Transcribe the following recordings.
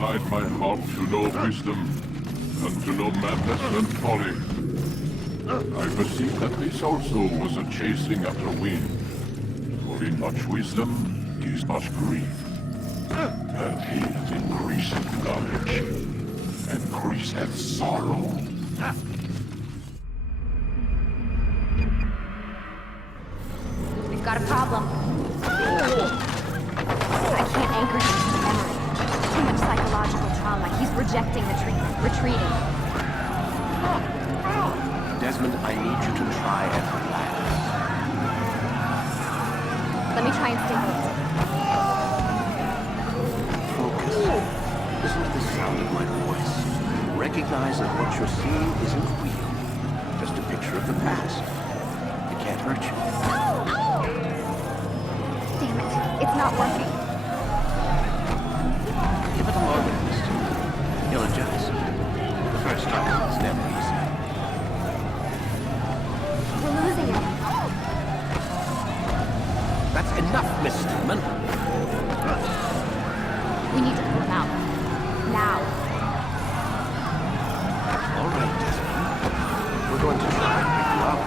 incline my heart to know wisdom, and to know madness and folly. I perceive that this also was a chasing after wind. For in much wisdom is much grief. And his increasing knowledge increaseth sorrow. We've got a problem. I can't anchor him to the memory. Too much psychological trauma. He's rejecting the treatment, retreating. Desmond, I need you to try and relax. Let me try and stay focused. Focus. Listen to the sound of my voice. Recognize that what you're seeing isn't real. Just a picture of the past. It can't hurt you. Damn it. It's not working. Give it a moment, mister. You'll adjust. The first time is never easy. We're losing him. That's enough, Miss Stillman. We need to pull him out. Now. All right, Desmond. We're going to try and pick you up.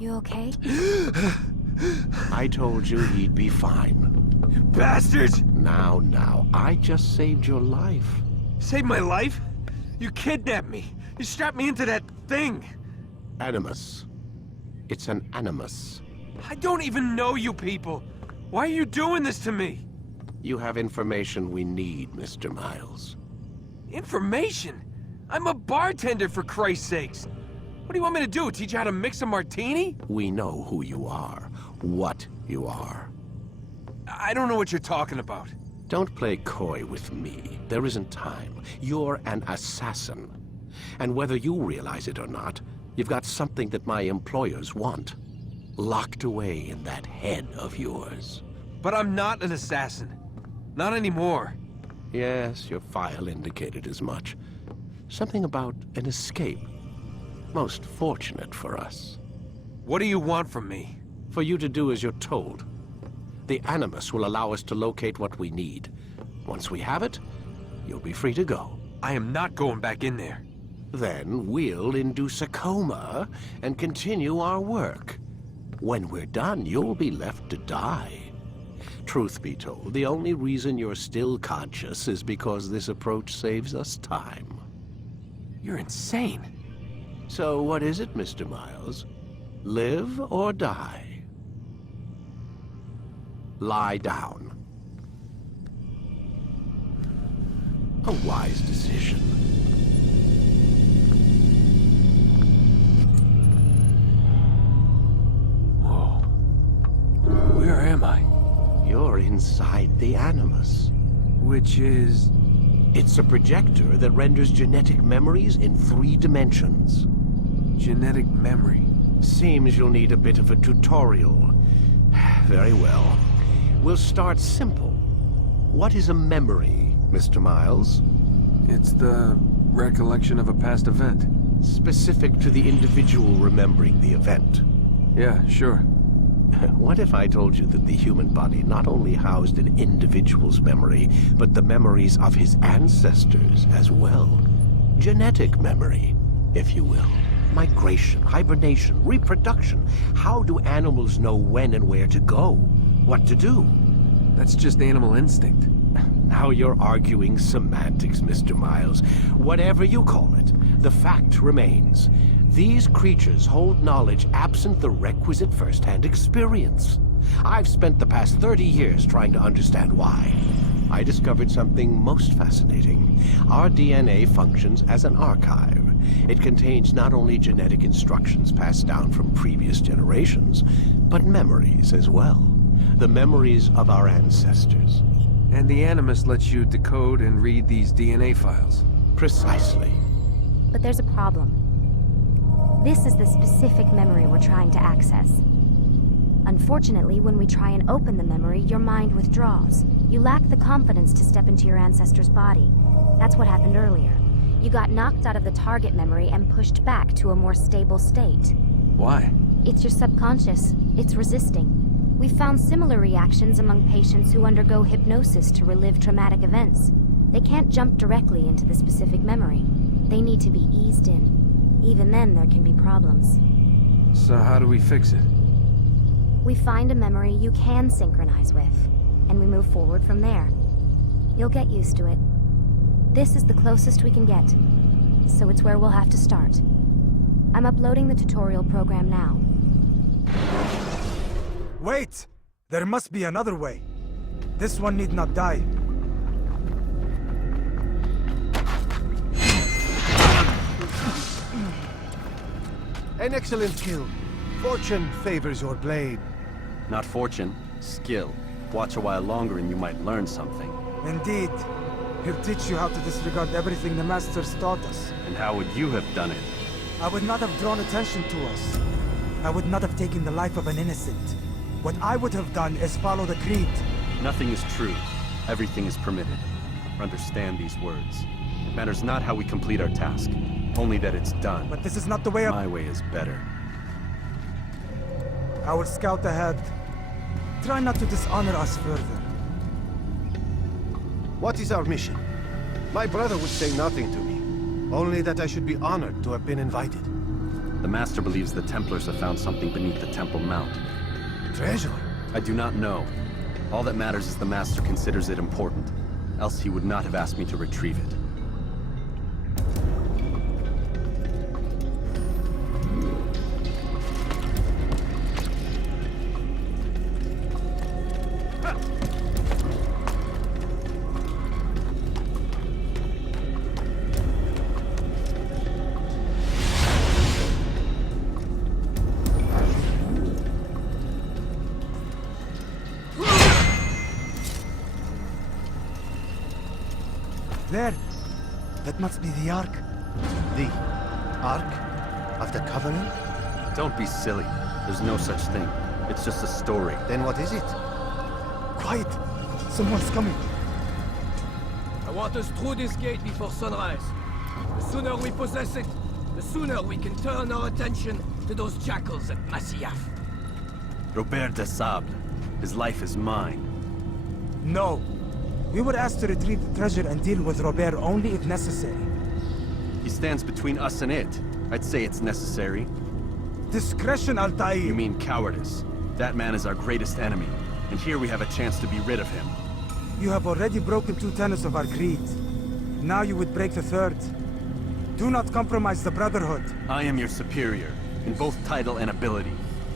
You okay? I told you he'd be fine. Bastards! Now, I just saved your life. Saved my life? You kidnapped me. You strapped me into that thing. Animus. It's an animus. I don't even know you people. Why are you doing this to me? You have information we need, Mr. Miles. Information? I'm a bartender, for Christ's sakes. What do you want me to do? Teach you how to mix a martini? We know who you are, what you are. I don't know what you're talking about. Don't play coy with me. There isn't time. You're an assassin. And whether you realize it or not, you've got something that my employers want. Locked away in that head of yours. But I'm not an assassin. Not anymore. Yes, your file indicated as much. Something about an escape. Most fortunate for us. What do you want from me? For you to do as you're told. The Animus will allow us to locate what we need. Once we have it, you'll be free to go. I am not going back in there. Then we'll induce a coma and continue our work. When we're done, you'll be left to die. Truth be told, the only reason you're still conscious is because this approach saves us time. You're insane. So what is it, Mr. Miles? Live or die? Lie down. A wise decision. Whoa. Where am I? You're inside the Animus. Which is... It's a projector that renders genetic memories in 3 dimensions. genetic memory. Seems you'll need a bit of a tutorial. Very well. We'll start simple. What is a memory, Mr. Miles? It's the recollection of a past event. Specific to the individual remembering the event. Yeah, sure. What if I told you that the human body not only housed an individual's memory, but the memories of his ancestors as well? Genetic memory, if you will. Migration, hibernation, reproduction. How do animals know when and where to go? What to do? That's just animal instinct. Now you're arguing semantics, Mr. Miles. Whatever you call it, the fact remains. These creatures hold knowledge absent the requisite first-hand experience. I've spent the past 30 years trying to understand why. I discovered something most fascinating. Our DNA functions as an archive. It contains not only genetic instructions passed down from previous generations, but memories as well. The memories of our ancestors. And the Animus lets you decode and read these DNA files. Precisely. But there's a problem. This is the specific memory we're trying to access. Unfortunately, when we try and open the memory, your mind withdraws. You lack the confidence to step into your ancestor's body. That's what happened earlier. You got knocked out of the target memory and pushed back to a more stable state. Why? It's your subconscious. It's resisting. We've found similar reactions among patients who undergo hypnosis to relive traumatic events. They can't jump directly into the specific memory. They need to be eased in. Even then, there can be problems. So how do we fix it? We find a memory you can synchronize with, and we move forward from there. You'll get used to it. This is the closest we can get, so it's where we'll have to start. I'm uploading the tutorial program now. Wait! There must be another way. This one need not die. An excellent kill. Fortune favors your blade. Not fortune, skill. Watch a while longer and you might learn something. Indeed. He'll teach you how to disregard everything the Masters taught us. And how would you have done it? I would not have drawn attention to us. I would not have taken the life of an innocent. What I would have done is follow the Creed. Nothing is true. Everything is permitted. Understand these words. It matters not how we complete our task, only that it's done. But this is not the way of... My way is better. I will scout ahead. Try not to dishonor us further. What is our mission? My brother would say nothing to me. Only that I should be honored to have been invited. The Master believes the Templars have found something beneath the Temple Mount. Treasure? I do not know. All that matters is the Master considers it important. Else he would not have asked me to retrieve it. There! That must be the Ark. The Ark of the Covenant? Don't be silly. There's no such thing. It's just a story. Then what is it? Quiet! Someone's coming. I want us through this gate before sunrise. The sooner we possess it, the sooner we can turn our attention to those jackals at Masyaf. Robert de Sable. His life is mine. No. We were asked to retrieve the treasure and deal with Robert only if necessary. He stands between us and it. I'd say it's necessary. Discretion, Altair! You mean cowardice. That man is our greatest enemy, and here we have a chance to be rid of him. You have already broken 2 tenets of our creed. Now you would break the 3rd. Do not compromise the Brotherhood. I am your superior, in both title and ability.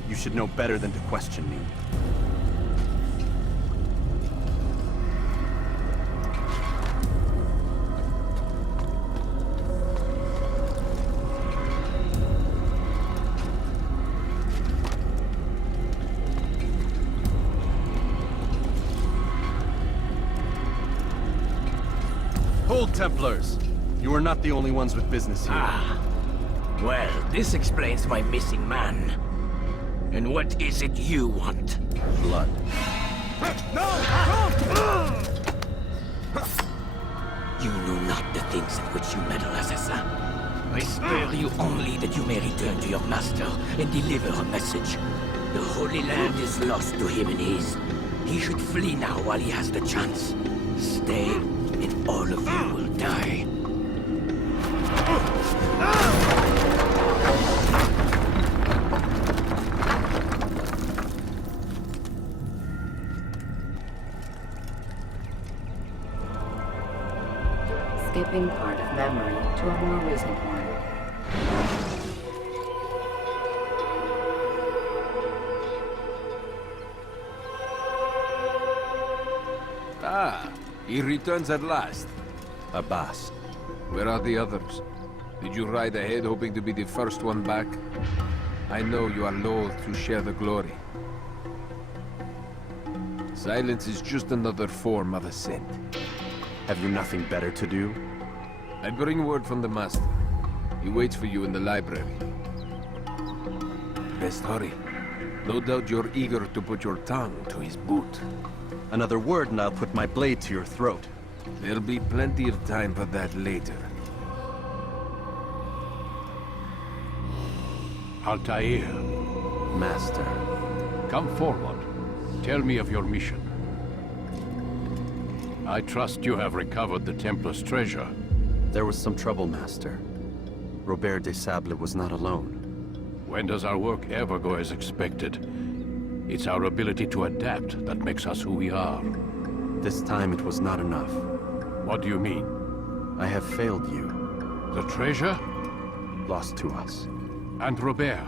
You should know better than to question me. Hold, Templars! You are not the only ones with business here. Well, this explains my missing man. And what is it you want? Blood. You know not the things in which you meddle, assassin. I spare you only that you may return to your master and deliver a message. The Holy Land is lost to him and his. He should flee now while he has the chance. Stay, and all of you will die. Skipping part of memory to a more recent one. Ah, he returns at last. Abbas. Where are the others? Did you ride ahead hoping to be the first one back? I know you are loath to share the glory. Silence is just another form of assent. Have you nothing better to do? I bring word from the Master. He waits for you in the library. Best hurry. No doubt you're eager to put your tongue to his boot. Another word and I'll put my blade to your throat. There'll be plenty of time for that later. Altair, Master. come forward. Tell me of your mission. I trust you have recovered the Templar's treasure. There was some trouble, Master. Robert de Sable was not alone. When does our work ever go as expected? It's our ability to adapt that makes us who we are. This time it was not enough. What do you mean? I have failed you. The treasure? Lost to us. And Robert?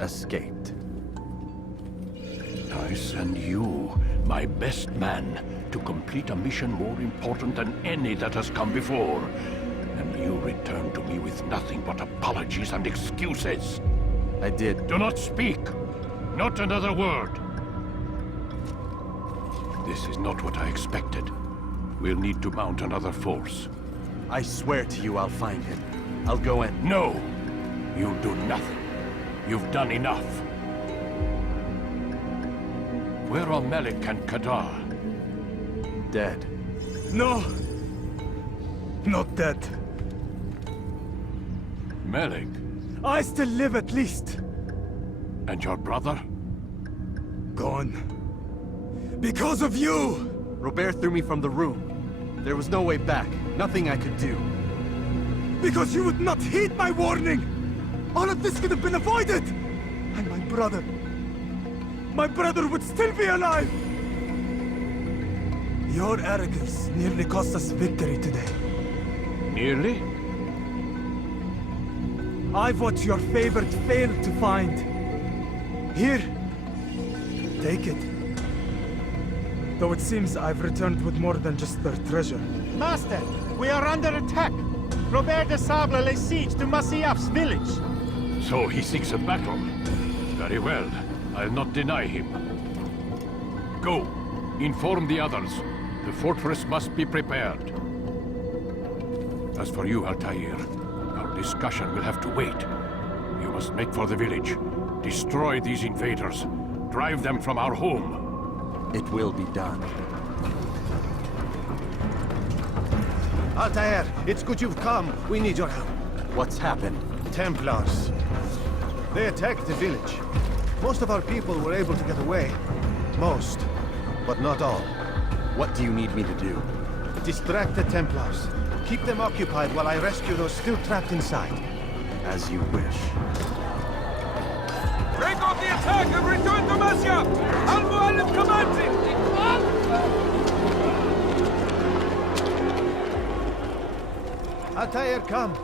Escaped. I send you, my best man, to complete a mission more important than any that has come before. And you return to me with nothing but apologies and excuses. I did. Do not speak. Not another word. This is not what I expected. We'll need to mount another force. I swear to you I'll find him. I'll go in. No! You'll do nothing. You've done enough. Where are Melik and Kadar? Dead. No! Not dead. Melik? I still live at least. And your brother? Gone. Because of you! Robert threw me from the room. There was no way back. Nothing I could do. Because you would not heed my warning! All of this could have been avoided! And my brother... my brother would still be alive! Your arrogance nearly cost us victory today. Nearly? I've what your favorite failed to find. Here. Take it. Though it seems I've returned with more than just their treasure. Master, we are under attack. Robert de Sable lays siege to Masyaf's village. So he seeks a battle. Very well. I'll not deny him. Go. Inform the others. The fortress must be prepared. As for you, Altair, our discussion will have to wait. You must make for the village. Destroy these invaders. Drive them from our home. It will be done. Altair, it's good you've come. We need your help. What's happened? Templars. They attacked the village. Most of our people were able to get away. Most, but not all. What do you need me to do? Distract the Templars. Keep them occupied while I rescue those still trapped inside. As you wish. Break off the attack and return to Masyaf! Al-Mu'allim commands it! Altair, come.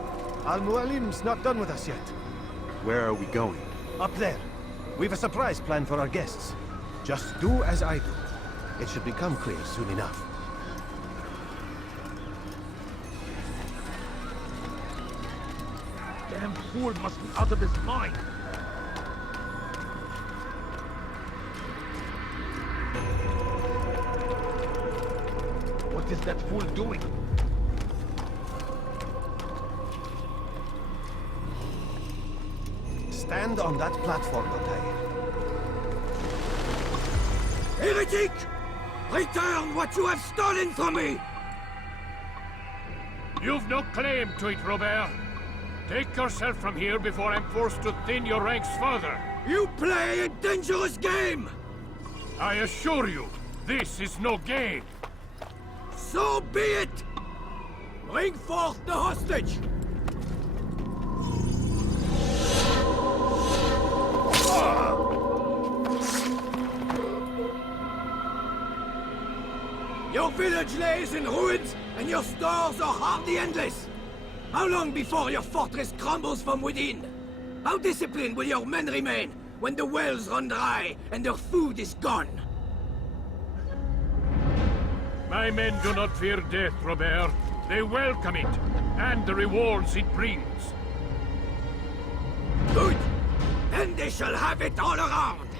Al-Mu'allim's not done with us yet. Where are we going? Up there. We've a surprise plan for our guests. Just do as I do. It should become clear soon enough. Damn fool must be out of his mind! What is that fool doing? Stand on that platform, Altair. Heretic! Return what you have stolen from me! You've no claim to it, Robert. Take yourself from here before I'm forced to thin your ranks further. You play a dangerous game! I assure you, this is no game. So be it! Bring forth the hostage! Your village lays in ruins, and your stores are hardly endless. How long before your fortress crumbles from within? How disciplined will your men remain when the wells run dry and their food is gone? My men do not fear death, Robert. They welcome it, and the rewards it brings. Good! Then they shall have it all around!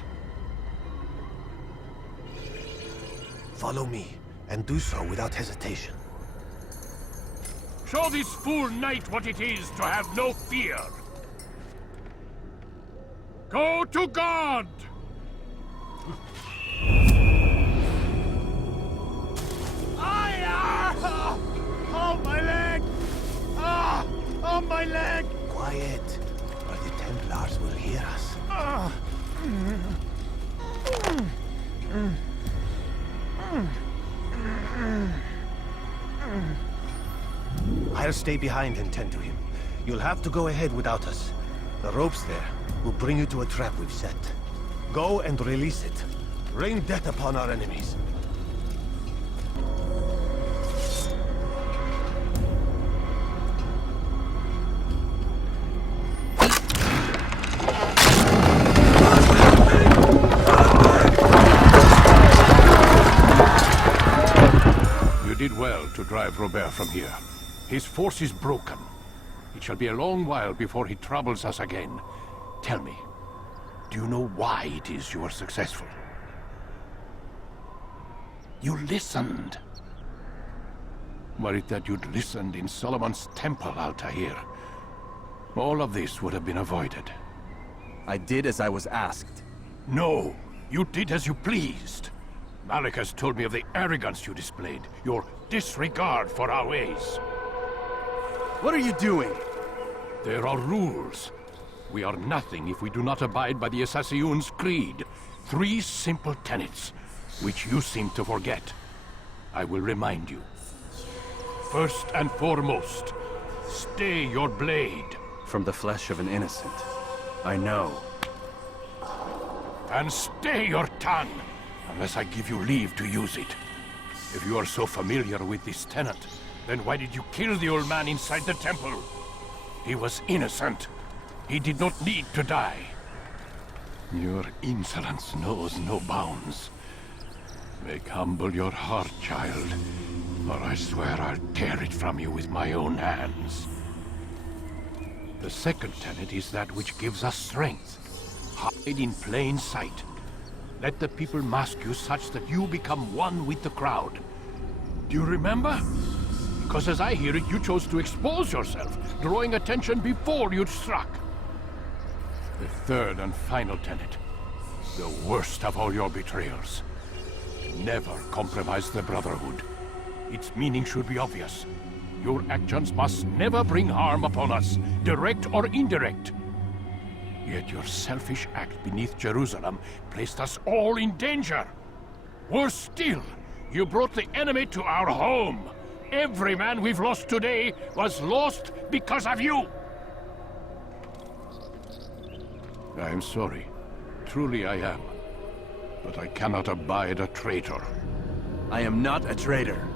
Follow me, and do so without hesitation. Show this fool knight what it is to have no fear. Go to God! Oh, my leg! Ah! Oh, my leg! Quiet, or the Templars will hear us. I'll stay behind and tend to him. You'll have to go ahead without us. The ropes there will bring you to a trap we've set. Go and release it. Rain death upon our enemies. You did well to drive Robert from here. His force is broken. It shall be a long while before he troubles us again. Tell me, do you know why it is you are successful? You listened. Were it that you'd listened in Solomon's temple, Altair, all of this would have been avoided. I did as I was asked. No, you did as you pleased. Malik has told me of the arrogance you displayed, your disregard for our ways. What are you doing? There are rules. We are nothing if we do not abide by the Assassin's creed. 3 simple tenets, which you seem to forget. I will remind you. First and foremost, stay your blade. From the flesh of an innocent. I know. And stay your tongue, unless I give you leave to use it. If you are so familiar with this tenet, then why did you kill the old man inside the temple? He was innocent. He did not need to die. Your insolence knows no bounds. Make humble your heart, child, or I swear I'll tear it from you with my own hands. The second tenet is that which gives us strength. Hide in plain sight. Let the people mask you such that you become one with the crowd. Do you remember? Because as I hear it, you chose to expose yourself, drawing attention before you'd struck. The third and final tenet, the worst of all your betrayals. Never compromise the Brotherhood. Its meaning should be obvious. Your actions must never bring harm upon us, direct or indirect. Yet your selfish act beneath Jerusalem placed us all in danger. Worse still, you brought the enemy to our home. Every man we've lost today was lost because of you. I am sorry. Truly I am. But I cannot abide a traitor. I am not a traitor.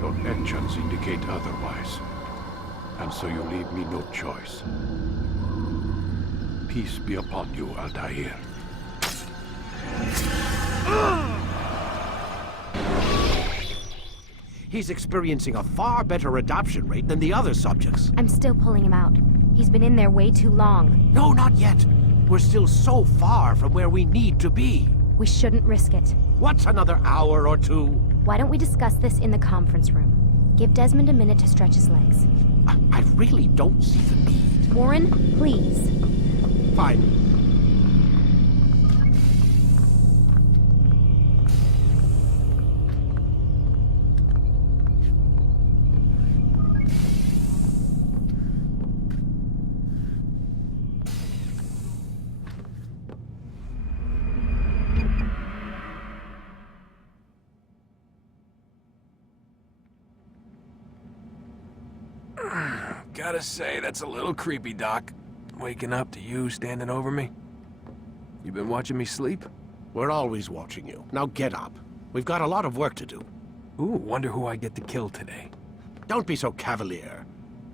Your actions indicate otherwise. And so you leave me no choice. Peace be upon you, Altair. He's experiencing a far better adoption rate than the other subjects. I'm still pulling him out. He's been in there way too long. No, not yet. We're still so far from where we need to be. We shouldn't risk it. What's another hour or two? Why don't we discuss this in the conference room? Give Desmond a minute to stretch his legs. I really don't see the need. Warren, please. Fine. Gotta say, that's a little creepy, Doc. Waking up to you standing over me. You been watching me sleep? We're always watching you. Now get up. We've got a lot of work to do. Ooh, wonder who I get to kill today. Don't be so cavalier.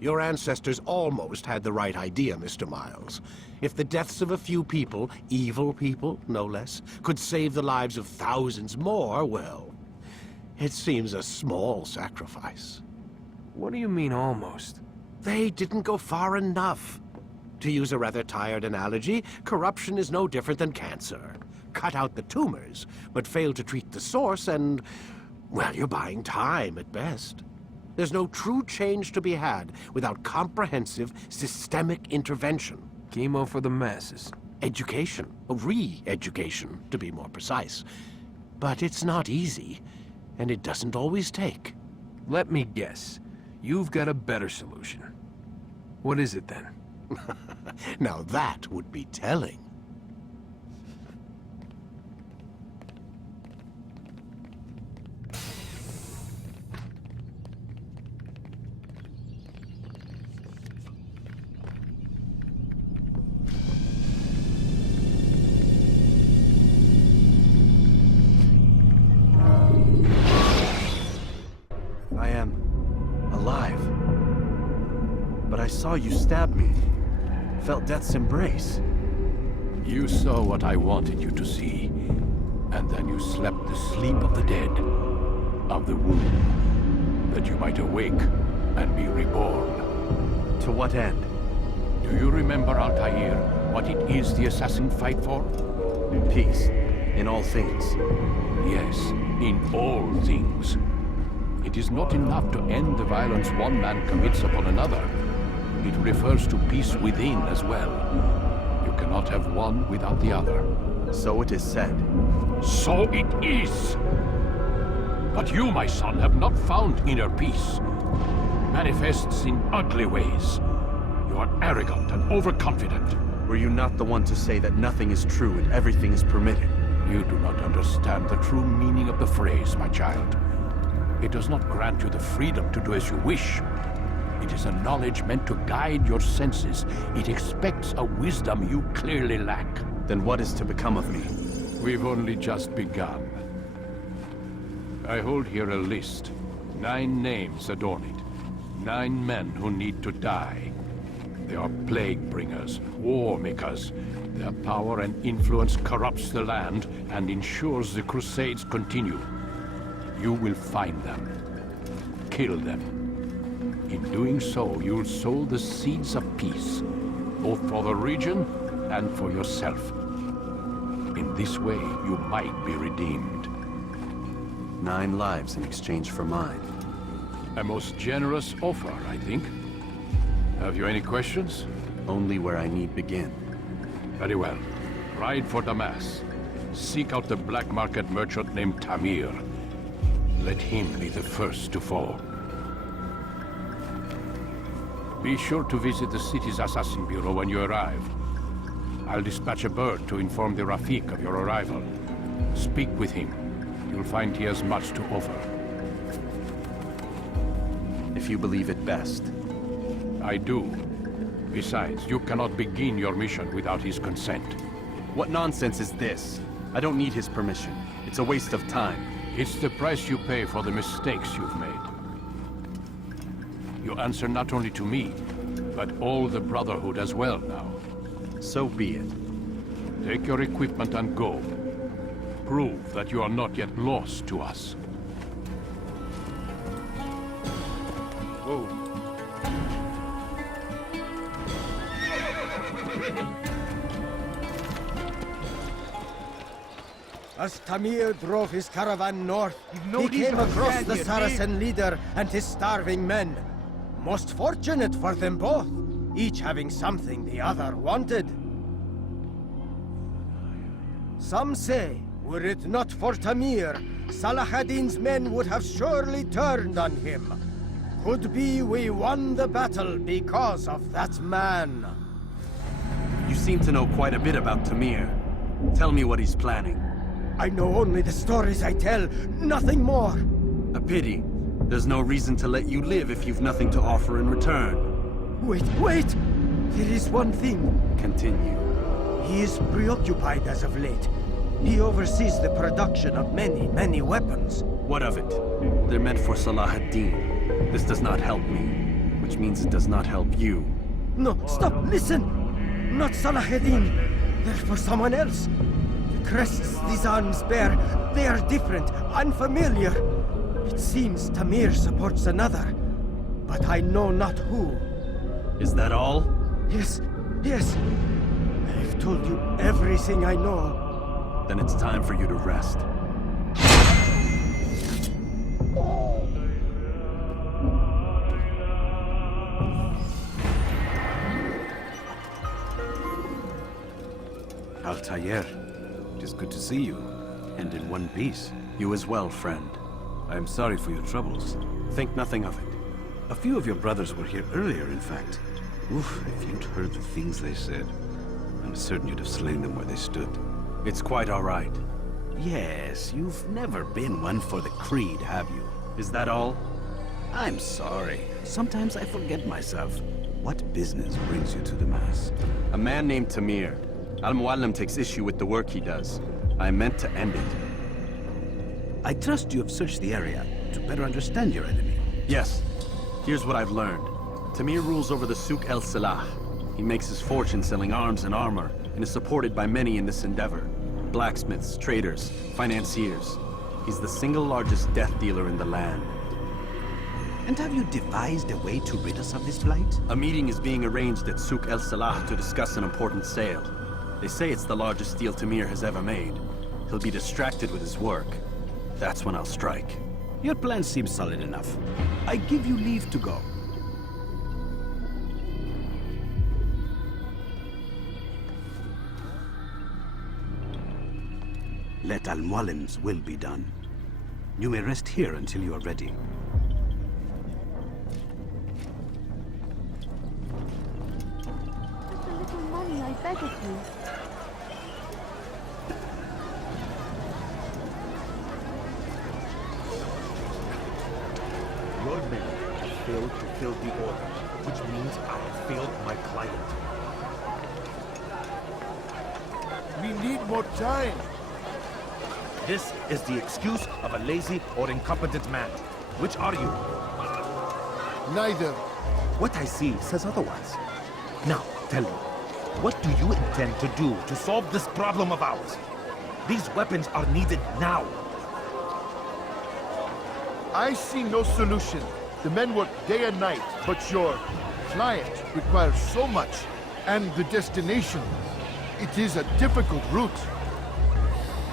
Your ancestors almost had the right idea, Mr. Miles. If the deaths of a few people, evil people, no less, could save the lives of thousands more, well, it seems a small sacrifice. What do you mean, almost? They didn't go far enough. To use a rather tired analogy, corruption is no different than cancer. Cut out the tumors, but fail to treat the source and, well, you're buying time at best. There's no true change to be had without comprehensive, systemic intervention. Chemo for the masses. Education, re-education, to be more precise. But it's not easy, and it doesn't always take. Let me guess. You've got a better solution. What is it then? Now that would be telling. saw you stab me. Felt death's embrace. You saw what I wanted you to see, and then you slept the sleep of the dead, of the womb, that you might awake and be reborn. To what end? Do you remember, Altair, what it is the assassin fight for? Peace. In all things. Yes, in all things. It is not enough to end the violence one man commits upon another. It refers to peace within as well. You cannot have one without the other. So it is said. So it is! But you, my son, have not found inner peace. Manifests in ugly ways. You are arrogant and overconfident. Were you not the one to say that nothing is true and everything is permitted? You do not understand the true meaning of the phrase, my child. It does not grant you the freedom to do as you wish. It is a knowledge meant to guide your senses. It expects a wisdom you clearly lack. Then what is to become of me? We've only just begun. I hold here a list. 9 names adorn it. 9 men who need to die. They are plague bringers, war makers. Their power and influence corrupts the land and ensures the Crusades continue. You will find them. Kill them. In doing so, you'll sow the seeds of peace, both for the region and for yourself. In this way, you might be redeemed. 9 lives in exchange for mine. A most generous offer, I think. Have you any questions? Only where I need begin. Very well. Ride for Damas. Seek out the black market merchant named Tamir. Let him be the first to fall. Be sure to visit the city's assassin bureau when you arrive. I'll dispatch a bird to inform the Rafik of your arrival. Speak with him. You'll find he has much to offer. If you believe it best. I do. Besides, you cannot begin your mission without his consent. What nonsense is this? I don't need his permission. It's a waste of time. It's the price you pay for the mistakes you've made. You answer not only to me, but all the Brotherhood as well now. So be it. Take your equipment and go. Prove that you are not yet lost to us. Whoa. As Tamir drove his caravan north, he came across the Saracen leader and his starving men. Most fortunate for them both, each having something the other wanted. Some say, were it not for Tamir, Salah ad-Din's men would have surely turned on him. Could be we won the battle because of that man. You seem to know quite a bit about Tamir. Tell me what he's planning. I know only the stories I tell, nothing more. A pity. There's no reason to let you live if you've nothing to offer in return. Wait! There is one thing. Continue. He is preoccupied as of late. He oversees the production of many weapons. What of it? They're meant for Salah ad-Din. This does not help me, which means it does not help you. No, stop, listen! Not Salah ad-Din. They're for someone else. The crests these arms bear, they are different, unfamiliar. It seems Tamir supports another, but I know not who. Is that all? Yes. I've told you everything I know. Then it's time for you to rest. Altair, it is good to see you, and in one piece. You as well, friend. I am sorry for your troubles. Think nothing of it. A few of your brothers were here earlier, in fact. Oof, if you'd heard the things they said, I'm certain you'd have slain them where they stood. It's quite all right. Yes, you've never been one for the Creed, have you? Is that all? I'm sorry. Sometimes I forget myself. What business brings you to the Mass? A man named Tamir. Al-Muallim takes issue with the work he does. I meant to end it. I trust you have searched the area to better understand your enemy. Yes. Here's what I've learned. Tamir rules over the Souk El Salah. He makes his fortune selling arms and armor, and is supported by many in this endeavor. Blacksmiths, traders, financiers. He's the single largest death dealer in the land. And have you devised a way to rid us of this blight? A meeting is being arranged at Souk El Salah to discuss an important sale. They say it's the largest deal Tamir has ever made. He'll be distracted with his work. That's when I'll strike. Your plan seems solid enough. I give you leave to go. Let Al-Mualim's will be done. You may rest here until you are ready. Just a little money, I beg of you. Your men have failed to fill the order, which means I have failed my client. We need more time. This is the excuse of a lazy or incompetent man. Which are you? Neither. What I see says otherwise. Now, tell me, what do you intend to do to solve this problem of ours? These weapons are needed now. I see no solution. The men work day and night, but your client requires so much, and the destination. It is a difficult route.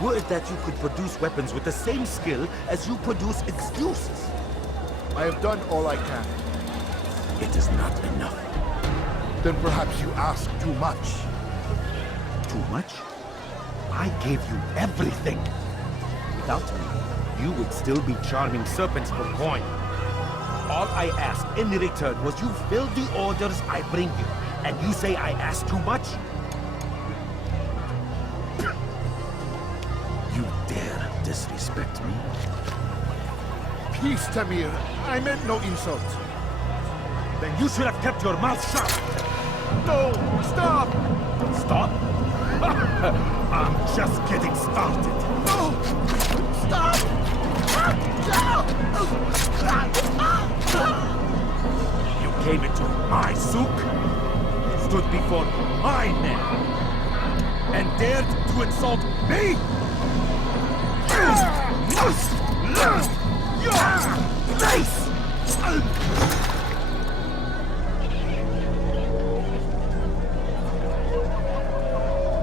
Were it that you could produce weapons with the same skill as you produce excuses. I have done all I can. It is not enough. Then perhaps you ask too much. Too much? I gave you everything. Without me, you would still be charming serpents for coin. All I ask in return was you fill the orders I bring you. And you say I ask too much? You dare disrespect me? Peace, Tamir. I meant no insult. Then you should have kept your mouth shut. No! Stop! Stop? I'm just getting started. No! Stop! You came into my souk, stood before my men, and dared to insult me? You must learn your place!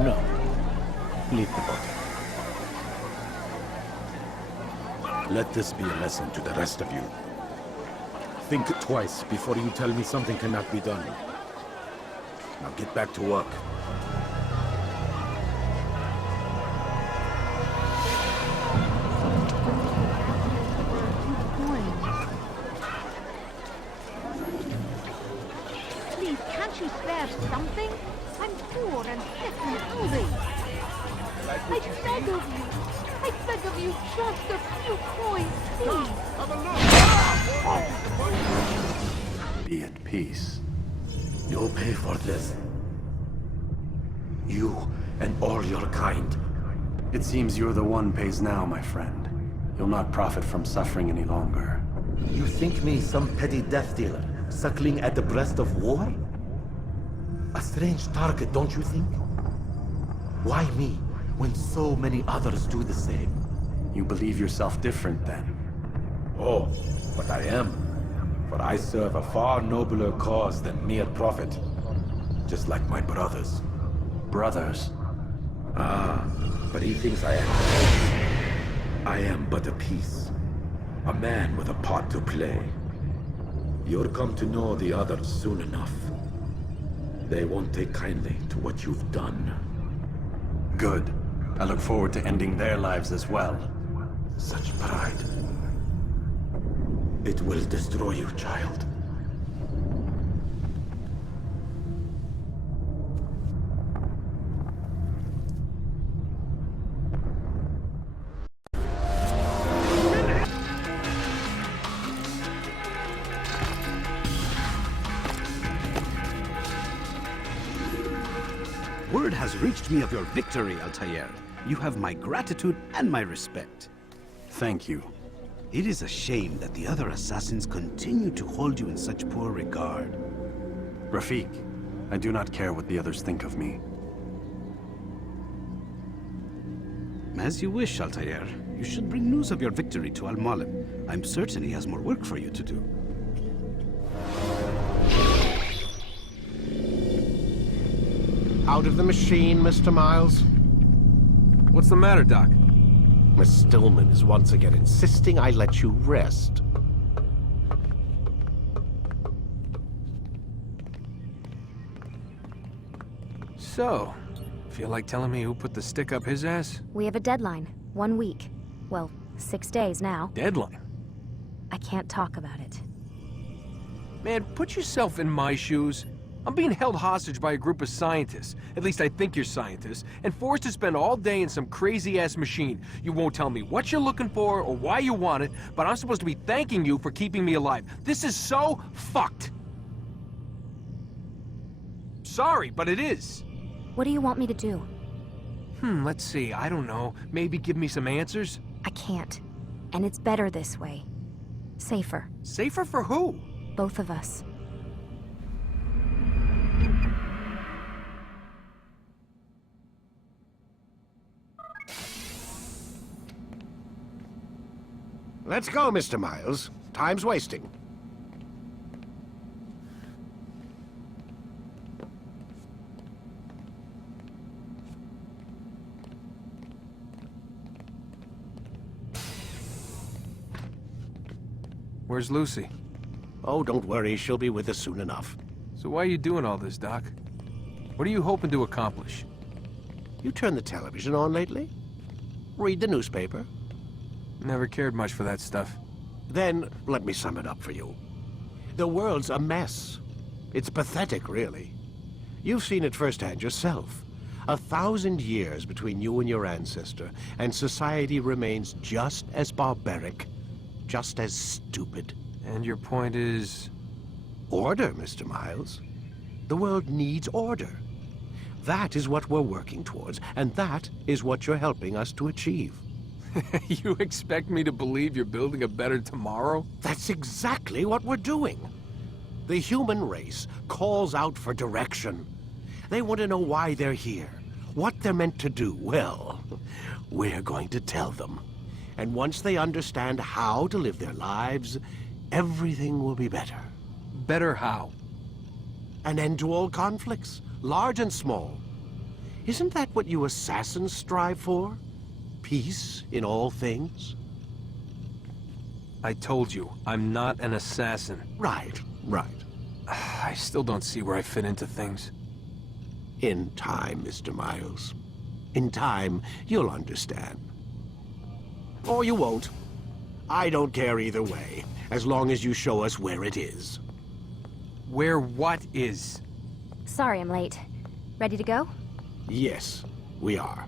No. Leave the body. Let this be a lesson to the rest of you. Think twice before you tell me something cannot be done. Now get back to work. Please, can't you spare something? I'm poor and sick and hungry. I beg of you. I beg of you, just a few coins, please. Be at peace. You'll pay for this. You and all your kind. It seems you're the one pays now, my friend. You'll not profit from suffering any longer. You think me some petty death dealer, suckling at the breast of war? A strange target, don't you think? Why me, when so many others do the same? You believe yourself different, then? Oh, but I am. For I serve a far nobler cause than mere profit. Just like my brothers. Brothers? Ah, but he thinks I am. I am but a piece. A man with a part to play. You'll come to know the others soon enough. They won't take kindly to what you've done. Good. I look forward to ending their lives as well. Such pride. It will destroy you, child. Word has reached me of your victory, Altair. You have my gratitude and my respect. Thank you. It is a shame that the other assassins continue to hold you in such poor regard. Rafik, I do not care what the others think of me. As you wish, Altair. You should bring news of your victory to Al-Mualim. I'm certain he has more work for you to do. Out of the machine, Mr. Miles. What's the matter, Doc? Miss Stillman is once again insisting I let you rest. So, feel like telling me who put the stick up his ass? We have a deadline. 1 week. Well, 6 days now. Deadline? I can't talk about it. Man, put yourself in my shoes. I'm being held hostage by a group of scientists. At least I think you're scientists. And forced to spend all day in some crazy-ass machine. You won't tell me what you're looking for or why you want it, but I'm supposed to be thanking you for keeping me alive. This is so fucked. Sorry, but it is. What do you want me to do? Let's see. I don't know. Maybe give me some answers? I can't. And it's better this way. Safer. Safer for who? Both of us. Let's go, Mr. Miles. Time's wasting. Where's Lucy? Oh, don't worry. She'll be with us soon enough. So why are you doing all this, Doc? What are you hoping to accomplish? You turned the television on lately? Read the newspaper? Never cared much for that stuff. Then, let me sum it up for you. The world's a mess. It's pathetic, really. You've seen it firsthand yourself. 1,000 years between you and your ancestor, and society remains just as barbaric, just as stupid. And your point is? Order, Mr. Miles. The world needs order. That is what we're working towards, and that is what you're helping us to achieve. You expect me to believe you're building a better tomorrow? That's exactly what we're doing. The human race calls out for direction. They want to know why they're here, what they're meant to do. Well, we're going to tell them. And once they understand how to live their lives, everything will be better. Better how? An end to all conflicts, large and small. Isn't that what you assassins strive for? Peace in all things? I told you, I'm not an assassin. Right. I still don't see where I fit into things. In time, Mr. Miles. In time, you'll understand. Or you won't. I don't care either way, as long as you show us where it is. Where what is? Sorry I'm late. Ready to go? Yes, we are.